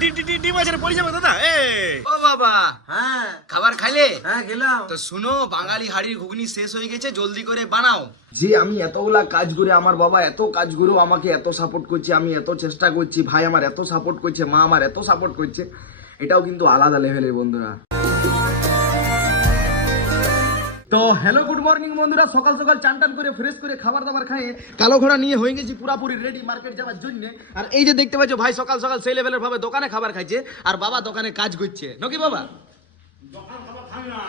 ডিম আছে পড়ে যাবে দাদা। ও বাবা, হ্যাঁ খাবার খাইলে? হ্যাঁ খেলাম। তো শুনো, বাঙালি হাড়ির ঘুগনি শেষ হয়ে গেছে, জলদি করে বানাও। যে আমি এতগুলা কাজ করে, আমার বাবা এত কাজ করেও আমাকে এত সাপোর্ট করছে, আমি এত চেষ্টা করছি, ভাই আমার এত সাপোর্ট করছে, মা আমার এত সাপোর্ট করছে, এটাও কিন্তু আলাদা লেভেলের বন্ধুরা। তো হ্যালো গুড মর্নিং বন্ধুরা, সকাল সকাল চান টান করে ফ্রেশ করে খাবার দাবার খাইয়ে কালো ঘোড়া নিয়ে হয়ে গেছি পুরাপুরি রেডি মার্কেট যাওয়ার জন্য। আর এই যে দেখতে পাচ্ছ ভাই সকাল সকাল সেই লেভেলের ভাবে দোকানে খাবার খাইছে, আর বাবা দোকানে কাজ করছে নাকি বাবা? দোকান খাবার খাই না,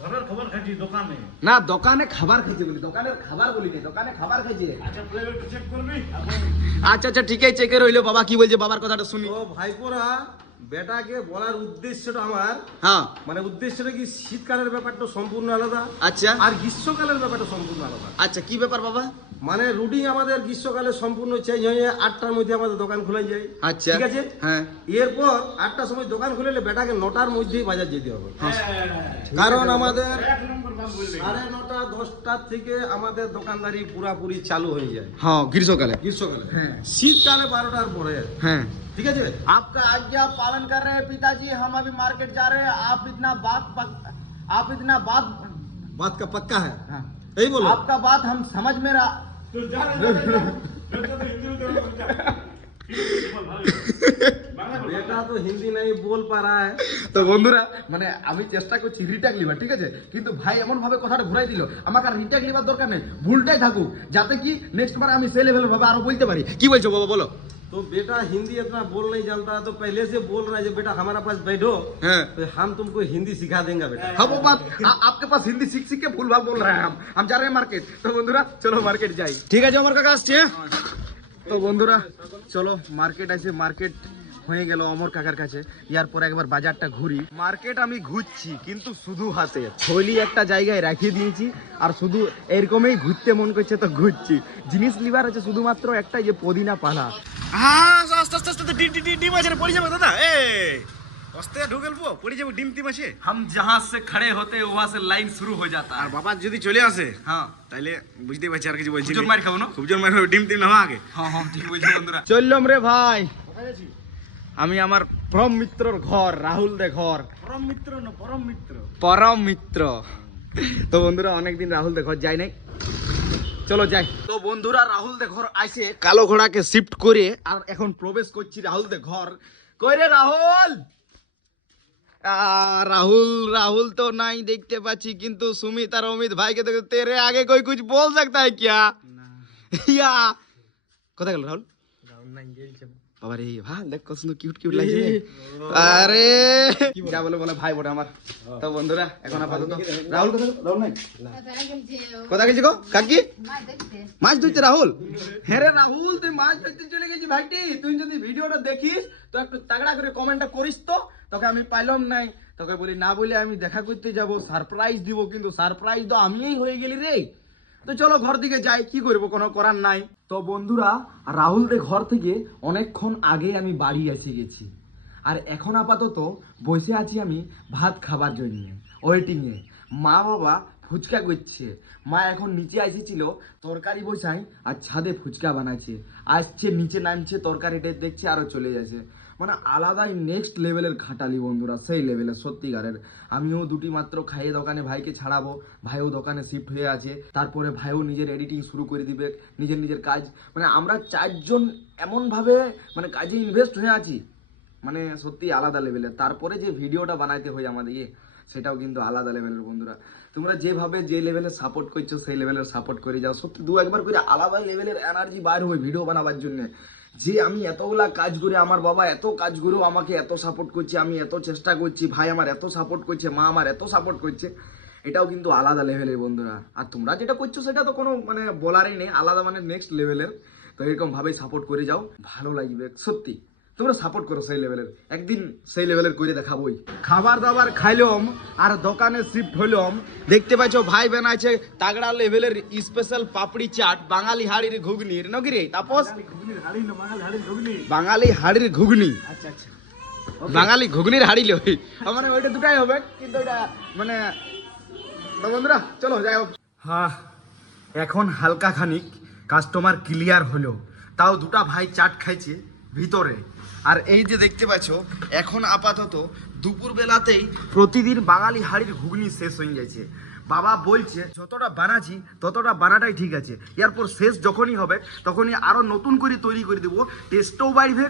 ঘরের খাবার খাইছি দোকানে। না দোকানে খাবার খাইছে বলি, দোকানের খাবার বলি না, দোকানে খাবার খাইছে। আচ্ছা প্লেট চেক করবি? আচ্ছা আচ্ছা ঠিক আছে, চেকে রইলো। বাবা কি বলছে, বাবার কথাটা শুনি। ও ভাইপোরা, বেটাকে বলার উদ্দেশ্যটা আমার, হ্যাঁ মানে উদ্দেশ্যটা কি, শীতকালের ব্যাপারটা সম্পূর্ণ আলাদা, আচ্ছা আর গ্রীষ্মকালের ব্যাপারটা সম্পূর্ণ আলাদা। আচ্ছা কি ব্যাপার বাবা? মানে রুটিন আমাদের গ্রীষ্মকালে সম্পূর্ণ চেঞ্জ হয়ে 8টার মধ্যে আমাদের দোকান খোলা যায়। আচ্ছা ঠিক আছে, হ্যাঁ এরপর 8টার সময় দোকান খুলে বেটাকে 9টার মধ্যেই বাজার যেতে হবে। কারণ আমাদের এক নম্বর বাস বললি। 9:30 10টার থেকে আমাদের দোকানদারি পুরাপুরি চালু হয়ে যায় হ্যাঁ গ্রীষ্মকালে। গ্রীষ্মকালে। হ্যাঁ শীতকালে 12টার পরে। হ্যাঁ ঠিক আছে, आपका आज्ञा पालन कर रहे हैं पिताजी, हम अभी मार्केट जा रहे हैं। आप इतना बात बात का पक्का है, हाँ, यही बोलो। आपका बात हम समझ में रहा। তো যা রে, যা। বেটা তো হিন্দি বলতে পারে, যা। হিন্দি বল, ভালো। বাংলা বল। बेटा तो हिंदी नहीं बोल पा रहा है। তো বন্ধুরা মানে আমি চেষ্টা করছি রিটাক লিবার, ঠিক আছে, কিন্তু ভাই এমন ভাবে কথাটা ঘুরাই দিল, আমাকে আর রিটাক লিবার দরকার নেই, ভুলটাই থাকুক, যাতে কি নেক্সট বার আমি সেই লেভেল ভাবে আরো বলতে পারি। কি বলছো বাবা বলো? तो बेटा हिंदी इतना बोल नहीं जानता है, तो पहले से बोल रहा है, जो बेटा हमारा पास बैठो हाँ तो हम तुमको हिंदी सिखा देंगे बेटा। हाँ वो बात, आपके पास हिंदी सीख सीख के भूल भाल बोल रहे हैं हम जा रहे हैं मार्केट। तो বন্ধুরা চলো মার্কেট যাই। ঠিক আছে আমার কাকা আসছে। তো বন্ধুরা চলো মার্কেট আছে, মার্কেট হয়ে গেল অমর কাকার কাছে, ইয়ার পরে একবার বাজারটা ঘুরি। মার্কেট আমি ঘুরছি কিন্তু শুধু হাতে, থলি একটা জায়গায় রেখে দিয়েছি, আর শুধু এরকমই ঘুরতে মন করছে তো ঘুরছি। জিনিস লিভার আছে শুধুমাত্র একটা, যে পুদিনা পালা। হ্যাঁ আস্তে আস্তে আস্তে ডিম আছে পড়ে যাবে দাদা। আস্তে ঢুকেলবো, পড়ে যাবো ডিম টিম আছে। हम जहाँ से खड़े होते हैं वहाँ से लाइन शुरू हो जाता আর है। বাবা যদি চলে আসে हाँ তাইলে বুঝতেই পারছি আর কিছু বলছি খুব জোর মার খাবো না? খুব জোর মার খাবো, ডিম টিম না আগে। हाँ हाँ ठीक বলছো বন্ধুরা। চললাম রে ভাই, আমি আমার পরম মিত্রর ঘর, রাহুল দে ঘর, পরম মিত্র না পরম মিত্র। পরম মিত্র। তো বন্ধুরা অনেকদিন রাহুল দে ঘর যাই নাই, চলো যাই। তো বন্ধুরা রাহুল দে ঘর আসে কালো ঘোড়াকে শিফট করে, আর এখন প্রবেশ করছি রাহুল দে ঘর। কই রে রাহুল? রাহুল রাহুল তো নাই দেখতে পাচ্ছি, কিন্তু সুমিত আর অমিত ভাইকে দেখো, তেরে আগে कोई कुछ बोल सकता है क्या? या কোথায় গেল রাহুল? বাবা রে ভাই দেখ কত সুন্দর কিউট কিউট লাগছে রে। আরে যা বলে বলে ভাই বড় আমার। তো বন্ধুরা এখন আপাতত রাহুল কোথায়? রাহুল নাই কোথায় গেছি গো কাকি? মাছ ধরতে রাহুল? হ্যাঁ রে রাহুল তুই মাছ ধরতে চলে গেছি ভাইটি। তুই যদি ভিডিওটা দেখিস তো একটু তাগড়া করে কমেন্টটা করিস, তো তোকে আমি পাইলাম নাই, তোকে বলি না বলে আমি দেখা করতে যাব, সারপ্রাইজ দিব, কিন্তু সারপ্রাইজ তো আমিই হয়ে গেলি রে। তো চলো ঘর দিকে যাই, কি করবো, কোনো করার নাই। তো বন্ধুরা রাহুল দে ঘর থেকে অনেকক্ষণ আগে আমি বাড়ি এসে গেছি, আর এখন আপাতত বসে আছি আমি ভাত খাবার জন্য ওয়েটিংয়ে। মা বাবা ফুচকা করছে, মা এখন নিচে এসেছিল তরকারি বসাই, আর ছাদে ফুচকা বানাচ্ছে, আসছে নিচে নামছে, তরকারিটা দেখছে আরো চলে যাচ্ছে। মানে আলাদাই নেক্সট লেভেলের খাটালি বন্ধুরা, সেই লেভেলের সত্যিকারের। আমিও দুটি মাত্র খাইয়ে দোকানে ভাইকে ছাড়াবো, ভাইও দোকানে শিফট হয়ে আছে, তারপরে ভাইও নিজের এডিটিং শুরু করে দিবে, নিজের নিজের কাজ। মানে আমরা চারজন এমনভাবে মানে কাজে ইনভেস্ট হয়ে আছি, মানে সত্যি আলাদা লেভেলের। তারপরে যে ভিডিওটা বানাইতে হয় আমাদেরকে, সেটাও কিন্তু আলাদা লেভেলের বন্ধুরা। তোমরা যেভাবে যে লেভেলের সাপোর্ট করছো সেই লেভেলের সাপোর্ট করে যাও, সত্যি দু একবার করে আলাদা লেভেলের এনার্জি বার হয় ভিডিও বানাবার জন্য। যে আমি এতগুলা কাজ করে, আমার বাবা এত কাজ করেও আমাকে এত সাপোর্ট করছে, আমি এত চেষ্টা করছি, ভাই আমার এত সাপোর্ট করছে, মা আমার এত সাপোর্ট করছে, এটাও কিন্তু আলাদা লেভেলের বন্ধুরা। আর তোমরা যেটা করছো সেটা তো কোনো মানে বলারই নেই, আলাদা মানে নেক্সট লেভেলের। তো এরকম ভাবেই সাপোর্ট করে যাও, ভালো লাগবে সত্যি। তোমরা সাপোর্ট করো সেই লেভেলের, একদিন সেই লেভেলের করে দেখাবোই। খাবার দাবার খাইলাম আর দোকানে শিফট হইলাম। দেখতে পাচ্ছ ভাই বানাইছে তাগড়া লেভেলের স্পেশাল পাপড়ি চাট, বাঙালি হাড়ির ঘুগনির নাকি রে তাপস? বাঙালি হাড়ির ঘুগনি। আচ্ছা আচ্ছা বাঙালি ঘুগনির হাড়ি লই, মানে ওইটা দুটাই হবে, কিন্তু ওইটা মানে। তো বন্ধুরা চলো যাই হোক। হ্যাঁ এখন হালকা খানিক কাস্টমার ক্লিয়ার হলো, তাও দুটা ভাই চাট খাইছে, ভিতরে। আর এই যে দেখতে পাচ্ছ এখন আপাতত দুপুর বেলাতেই প্রতিদিন বাঙালি হাড়ির ঘুগনি শেষ হয়ে যাচ্ছে। বাবা বলছে যতটা বানাচ্ছি ততটা বানাটাই ঠিক আছে, এরপর শেষ যখনই হবে তখনই আরো নতুন করে তৈরি করে দেবো, টেস্টও বাড়বে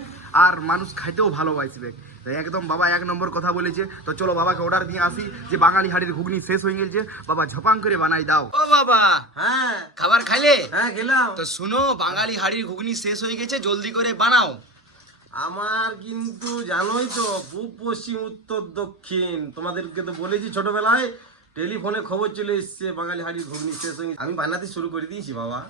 আর মানুষ খাইতেও ভালোবাসবে। তাই একদম বাবা এক নম্বর কথা বলেছে। তো চলো বাবাকে অর্ডার দিয়ে আসি যে বাঙালি হাড়ির ঘুগনি শেষ হয়ে গেছে, বাবা ঝপাং করে বানাই দাও। ও বাবা, হ্যাঁ খাবার খাইলে? হ্যাঁ গেলাম। তো শুনো, বাঙালি হাড়ির ঘুগনি শেষ হয়ে গেছে, জলদি করে বানাও। আমার কিন্তু জানোই তো পূব পশ্চিম উত্তর দক্ষিণ, তোমাদেরকে তো বলেছি ছোটবেলায়, টেলিফোনে খবর চলে এসছে বাঙালি হাড়ির ঘুগনি শেষ হয়ে গেছে। আমি বানাতে শুরু করে দিয়েছি বাবা।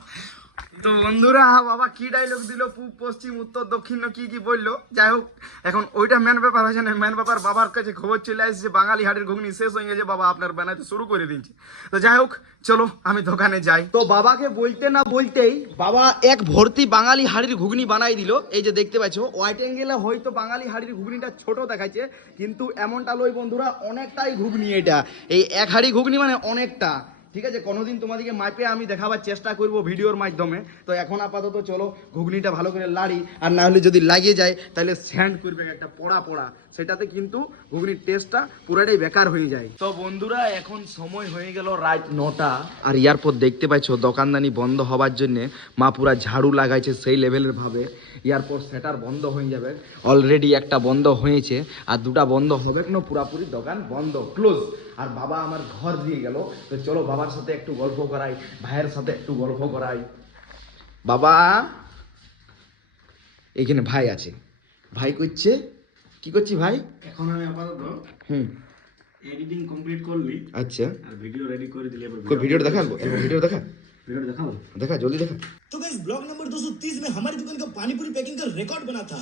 তো বন্ধুরা বাবা কি ডায়লগ দিল, পূব পশ্চিম উত্তর দক্ষিণ কি কি বললো, যাই হোক এখন ওইটা মেন ব্যাপার হয়েছে না, মেন ব্যাপার বাবার কাছে খবর চলে আসছে বাঙালি হাড়ির ঘুগনি শেষ হয়ে গেছে, বাবা আপনার বানাতে শুরু করে দিচ্ছে। তো যাই হোক চলো আমি দোকানে যাই। তো বাবাকে বলতে না বলতেই বাবা এক ভর্তি বাঙালি হাড়ির ঘুগনি বানাই দিল। এই যে দেখতে পাচ্ছ হোয়াইট অ্যাঙ্গেলে হয়তো বাঙালি হাড়ির ঘুগনিটা ছোট দেখাচ্ছে, কিন্তু এমনটা লই বন্ধুরা অনেকটাই ঘুগনি এটা। এই এক হাড়ি ঘুগনি মানে অনেকটা, ঠিক আছে। কোনোদিন তোমাদেরকে মাপে আমি দেখাবার চেষ্টা করব ভিডিওর মাধ্যমে। তো এখন আপাতত চলো ঘুগনিটা ভালো করে লাড়ি, আর না হলে যদি লাগিয়ে যায় তাহলে স্যান্ড করবে একটা পোড়া পোড়া, সেটাতে কিন্তু ঘুগনির টেস্টটা পুরোটাই বেকার হয়ে যায়। তো বন্ধুরা এখন সময় হয়ে গেল রাত 9টা, আর এরপর দেখতে পাচ্ছ দোকানদানি বন্ধ হবার জন্য মা পুরা ঝাড়ু লাগাইছে সেই লেভেলের ভাবে। এরপর সেটার বন্ধ হয়ে যাবে, অলরেডি একটা বন্ধ হয়েছে আর দুটা বন্ধ হবে না, পুরাপুরি দোকান বন্ধ ক্লোজ। আর বাবা আমার ঘর দিয়ে গেল, তো চলো বাবার সাথে একটু গল্প করাই, ভাইয়ের সাথে একটু গল্প করাই। বাবা এখানে ভাই আছে, ভাই করছে কি করছি ভাই? এখন আমি আপাতত এডিটিং কমপ্লিট করলি, আচ্ছা আর ভিডিও রেডি করে দিলে এবার কোই ভিডিও দেখাবো, ভিডিও দেখা ভিডিও দেখাবো। দেখা জলদি দেখা। तो गाइस ब्लॉग नंबर 230 में हमारी दुकान का पानी पूरी पैकिंग का रिकॉर्ड बना था।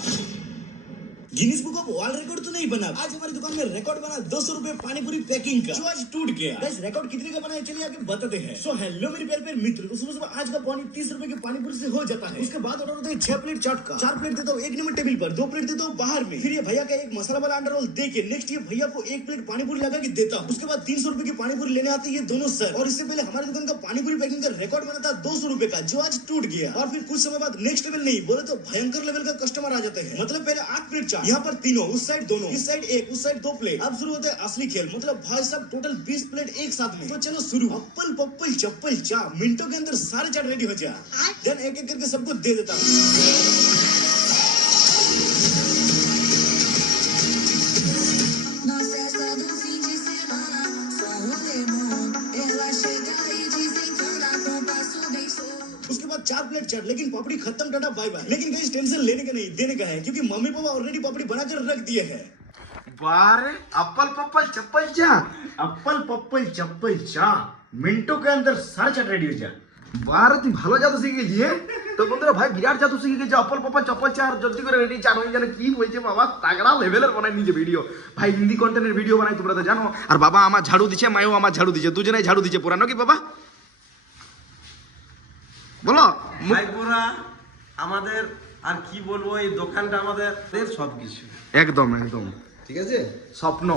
Guinness book of world record तो नहीं बना, आज हमारी दुकान में रिकॉर्ड बना 200 रुपए पानी पूरी पैकिंग का, जो आज टूट गया। गाइस रिकॉर्ड कितने का बना है चलिए आगे बताते हैं। सो हेलो मेरे प्यारे प्यारे मित्र, तो सुबह सुबह आज का पानी 30 रुपए की पानी पूरी से हो जाता है। उसके बाद ऑर्डर होता है 6 प्लेट चाट का, 4 प्लेट देता हूँ एक नंबर टेबल पर, 2 प्लेट देता हूँ बाहर में, फिर ये भैया का एक मसाला वाला अंडर रोल दे के नेक्स्ट ये भैया को 1 प्लेट पानी पूरी लगा के देता हूँ। उसके बाद 300 रुपए की पानी पूरी लेने आते हैं ये दोनों सर, और इससे पहले हमारी दुकान का पानी पूरी पैकिंग का रिकॉर्ड बना था 200 रुपए का, जो आज टूट गया। और फिर कुछ समय बाद नेक्स्ट लेवल नहीं बोले तो भयंकर लेवल का कस्टमर आ जाते हैं। मतलब पहले 8 प्लेट चाट, यहाँ पर तीनों, उस साइड दोनों, इस साइड एक, उस साइड 2 प्लेट। अब शुरू होता है असली खेल, मतलब भाई साहब टोटल 20 प्लेट एक साथ में। तो चलो शुरू। अप्पल पप्पल चप्पल चा, मिनटों के अंदर सारे चाट रेडी हो जाए, देन एक एक करके सबको दे देता हूँ। उसके बाद 4 प्लेट चाट, लेकिन पापड़ी खत्म, टाटा बाय बाय। लेकिन गाइस टेंशन लेने का नहीं, देने का है, क्योंकि मम्मी पापा ऑलरेडी पापड़ी बनाकर रख दिए हैं। बारे अप्पल पप्पल चप्पल चा, अप्पल पप्पल चप्पल चा, मिनटों के अंदर सारे चाट रेडी हो जाए। বারে তুই ভালো জাদু শিখে গেছিস। তো বন্ধুরা ভাই বিরাট জাদু শিখে গেছে, অপল পপল চপ্পল চার জলদি করে রেডি চার হয়ে জানে কি বলছে বাবা, তাগড়া লেভেলের বানাই নিজে ভিডিও। ভাই হিন্দি কন্টেন্টের ভিডিও বানাই তোমরা তো জানো। আর বাবা আমার ঝাড়ু দিচ্ছে, মায়ও আমার ঝাড়ু দিচ্ছে, দুজনেই ঝাড়ু দিচ্ছে পুরানো কি বাবা বলো। ভাইপোরা আমাদের আর কি বলবো, এই দোকানটা আমাদের সবকিছু একদম একদম ঠিক আছে, স্বপ্ন।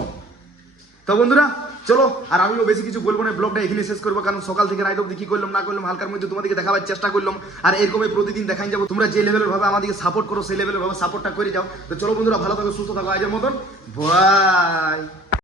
তো বন্ধুরা চলো, আর আমিও বেশি কিছু বলবো না, ব্লগটা এখানে শেষ করবো, কারণ সকাল থেকে রাত অব্দি কি করলাম না করলাম হালকার মধ্যে তোমাদেরকে দেখাবার চেষ্টা করলাম। আর এরকমই প্রতিদিন দেখাই যাবো, তোমরা যে লেভেলের ভাবে আমাদেরকে সাপোর্ট করো সেই লেভেলের ভাবে সাপোর্টটা করে যাও। তো চলো বন্ধুরা ভালো থাকো, সুস্থ থাকো, আজের মতন বাই।